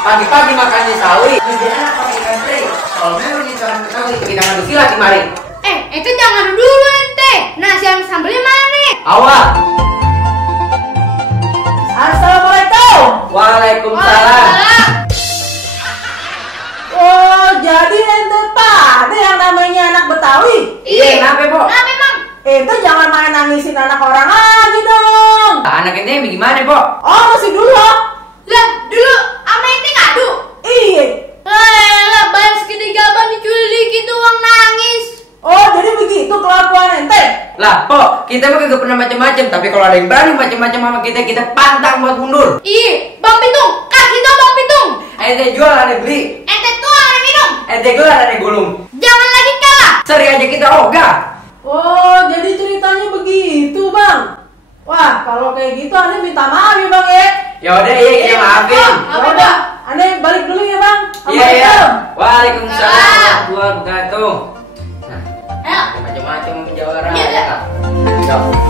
Pagi-pagi makannya sawi. Jadi anak pakai ikan teri. Kalau memang itu orang Betawi, kita ngadu silat di mari. Ente jangan dulu ente. Nasi yang sambelnya mana? Awal. Assalamualaikum. Waalaikumsalam. Oh, jadi ente pada yang namanya anak Betawi? Iya, kenapa, Po? Nah memang. Ente jangan main nangisin anak orang aja dong. Anak ini bagaimana, Po? Oh, masih dulu. Lah dulu ama ente ngadu. Iya. Lah bayar segede gaban diculik itu uang nangis. Oh, jadi begitu kelakuan ente? Lah, Po, kita mah gak pernah macam-macam, tapi kalau ada yang berani macam-macam sama kita pantang buat mundur. Ih, Bang Pitung, kasih tau Bang Pitung. Ente jual, ane beli. Ente tuang ada minum. Ente gelar, ane gulung. Jangan lagi kalah. Seri aja kita ogah. Oh, jadi ceritanya begitu, Bang. Wah, kalau kayak gitu Ane minta maaf ya, Bang ya. Yaudah, iya, kita maafin. Ya udah, Ane balik dulu ya, Bang. Iya, iya. Assalamualaikum. Waalaikumsalam warahmatullahi wabarakatuh. Ayo. Macam-macam menjawara. Iya, iya. Yuk.